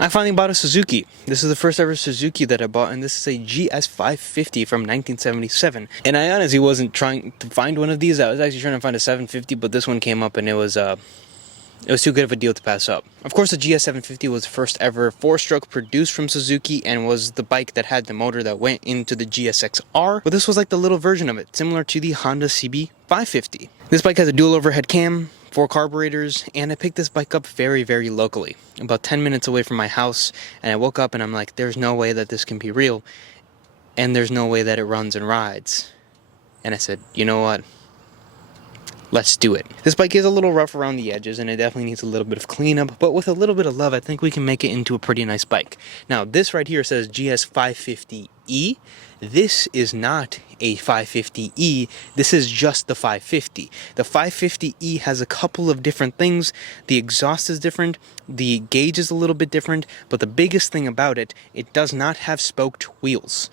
I finally bought a Suzuki. This is the first ever Suzuki that I bought, and this is a GS550 from 1977. And I honestly wasn't trying to find one of these. I was actually trying to find a 750, but this one came up and it was too good of a deal to pass up. Of course, the GS750 was the first ever 4-stroke produced from Suzuki and was the bike that had the motor that went into the GSX-R, but this was like the little version of it, similar to the Honda CB550. This bike has a dual overhead cam, 4 carburetors, and I picked this bike up very, very locally, about 10 minutes away from my house, and I woke up and I'm like, there's no way that this can be real, and there's no way that it runs and rides. And I said, you know what? Let's do it. This bike is a little rough around the edges and it definitely needs a little bit of cleanup, but with a little bit of love, I think we can make it into a pretty nice bike. Now, this right here says GS550E. This is not a 550E. This is just the 550. The 550E has a couple of different things. The exhaust is different. The gauge is a little bit different, but the biggest thing about it, it does not have spoked wheels.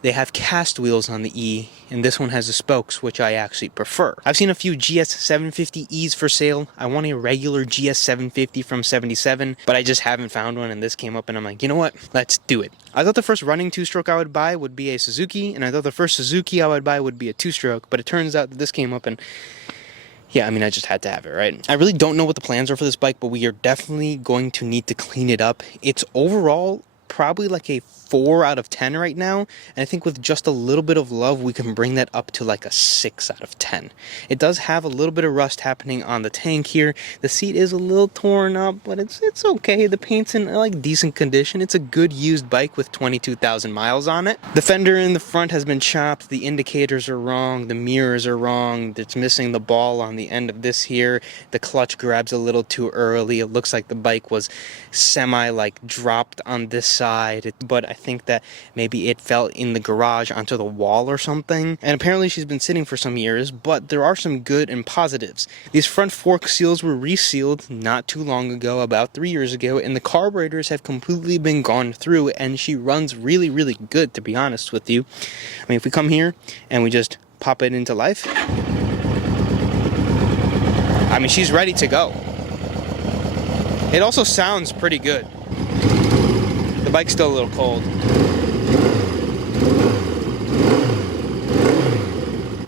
They have cast wheels on the E, and this one has the spokes, which I actually prefer. I've seen a few GS750Es for sale. I want a regular GS750 from 77, but I just haven't found one, and this came up, and I'm like, you know what? Let's do it. I thought the first running 2-stroke I would buy would be a Suzuki, and I thought the first Suzuki I would buy would be a 2-stroke, but it turns out that this came up, and yeah, I mean, I just had to have it, right? I really don't know what the plans are for this bike, but we are definitely going to need to clean it up. It's overall probably like a 4 out of 10 right now, and I think with just a little bit of love we can bring that up to like a 6 out of 10. It does have a little bit of rust happening on the tank here. The seat is a little torn up, but it's okay. The paint's in like decent condition. It's a good used bike with 22,000 miles on it. The fender in the front has been chopped. The indicators are wrong. The mirrors are wrong. It's missing the ball on the end of this here. The clutch grabs a little too early. It looks like the bike was semi like dropped on this side, but I think that maybe it fell in the garage onto the wall or something. And apparently she's been sitting for some years, but there are some good and positives. These front fork seals were resealed not too long ago, about 3 years ago, and the carburetors have completely been gone through, and she runs really, really good, to be honest with you. I mean, if we come here and we just pop it into life, I mean, she's ready to go. It also sounds pretty good. The bike's still a little cold.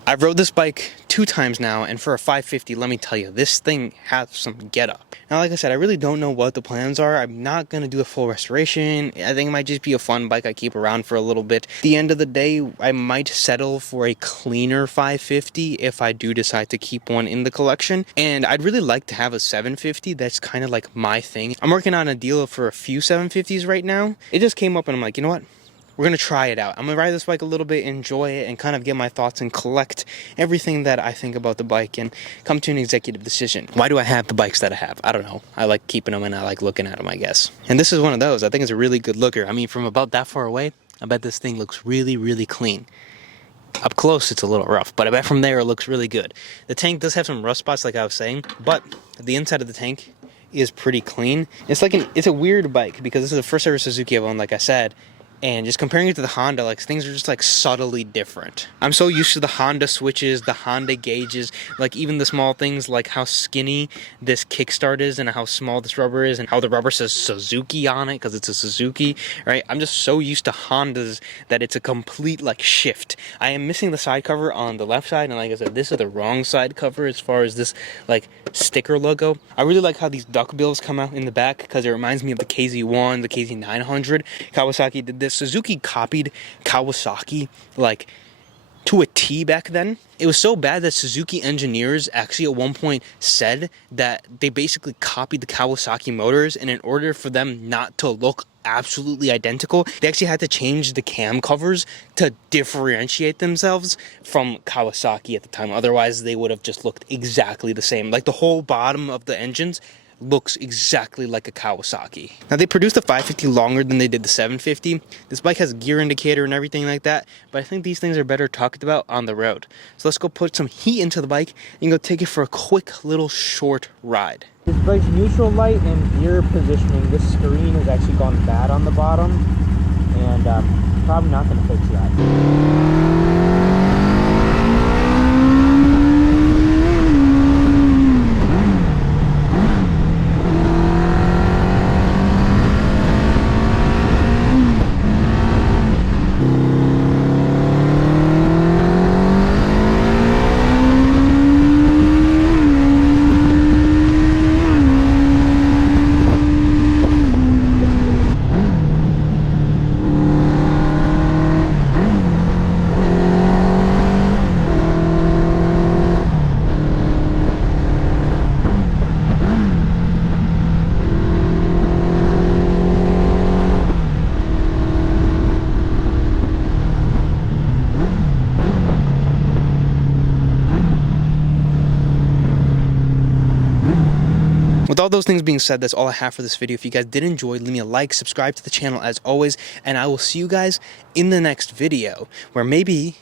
I've rode this bike 2 times now, and for a 550, let me tell you, this thing has some get up. Now, like I said, I really don't know what the plans are. I'm not going to do a full restoration. I think it might just be a fun bike I keep around for a little bit. At the end of the day, I might settle for a cleaner 550 if I do decide to keep one in the collection. And I'd really like to have a 750. That's kind of like my thing. I'm working on a deal for a few 750s right now. It just came up and I'm like, you know what? We're going to try it out. I'm going to ride this bike a little bit, enjoy it, and kind of get my thoughts and collect everything that I think about the bike and come to an executive decision. Why do I have the bikes that I have? I don't know. I like keeping them and I like looking at them, I guess. And this is one of those. I think it's a really good looker. I mean, from about that far away, I bet this thing looks really, really clean. Up close, it's a little rough, but I bet from there it looks really good. The tank does have some rust spots, like I was saying, but the inside of the tank is pretty clean. It's a weird bike because this is the first ever Suzuki I've owned, like I said. And just comparing it to the Honda, like, things are just like subtly different. I'm so used to the Honda switches, the Honda gauges, like even the small things like how skinny this kickstart is and how small this rubber is and how the rubber says Suzuki on it because it's a Suzuki, right? I'm just so used to Hondas that it's a complete like shift. I am missing the side cover on the left side, and like I said, this is the wrong side cover as far as this like sticker logo. I really like how these duckbills come out in the back because it reminds me of the KZ1, the KZ900. Kawasaki did this. Suzuki copied Kawasaki like to a T back then. It was so bad that Suzuki engineers actually at one point said that they basically copied the Kawasaki motors, and in order for them not to look absolutely identical, they actually had to change the cam covers to differentiate themselves from Kawasaki at the time. Otherwise, they would have just looked exactly the same. Like the whole bottom of the engines looks exactly like a Kawasaki. Now, they produced the 550 longer than they did the 750. This bike has a gear indicator and everything like that, but I think these things are better talked about on the road. So let's go put some heat into the bike and go take it for a quick little short ride. This bike's neutral light and gear positioning, this screen has actually gone bad on the bottom, and probably not going to fix that. all those things being said, that's all I have for this video. If you guys did enjoy, leave me a like, subscribe to the channel as always, and I will see you guys in the next video where maybe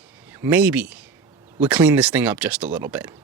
we clean this thing up just a little bit.